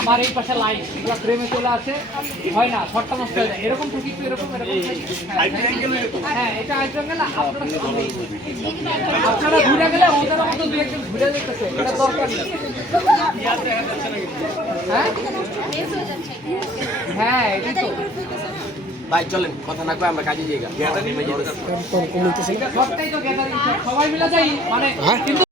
আমার এই পাশে লাইট এগুলো ফ্রেমে চলে আসে হয় না শর্টটা নষ্ট হয়ে যায় এরকম থেকে একটু এরকম এরকম হ্যাঁ, এটা আইটেম গেলে আপনারা ঘুরে গেলে ওদের মতো দুই একজন ঘুরে যেতেছে এটা দরকার নেই হ্যাঁ হ্যাঁ এটাই তো। ভাই চলেন কথা না কয়ে আমরা কাজে যাই গা। এটা সবটাই তো গ্যাদারিং। সবাই মিলে যাই মানে কিন্তু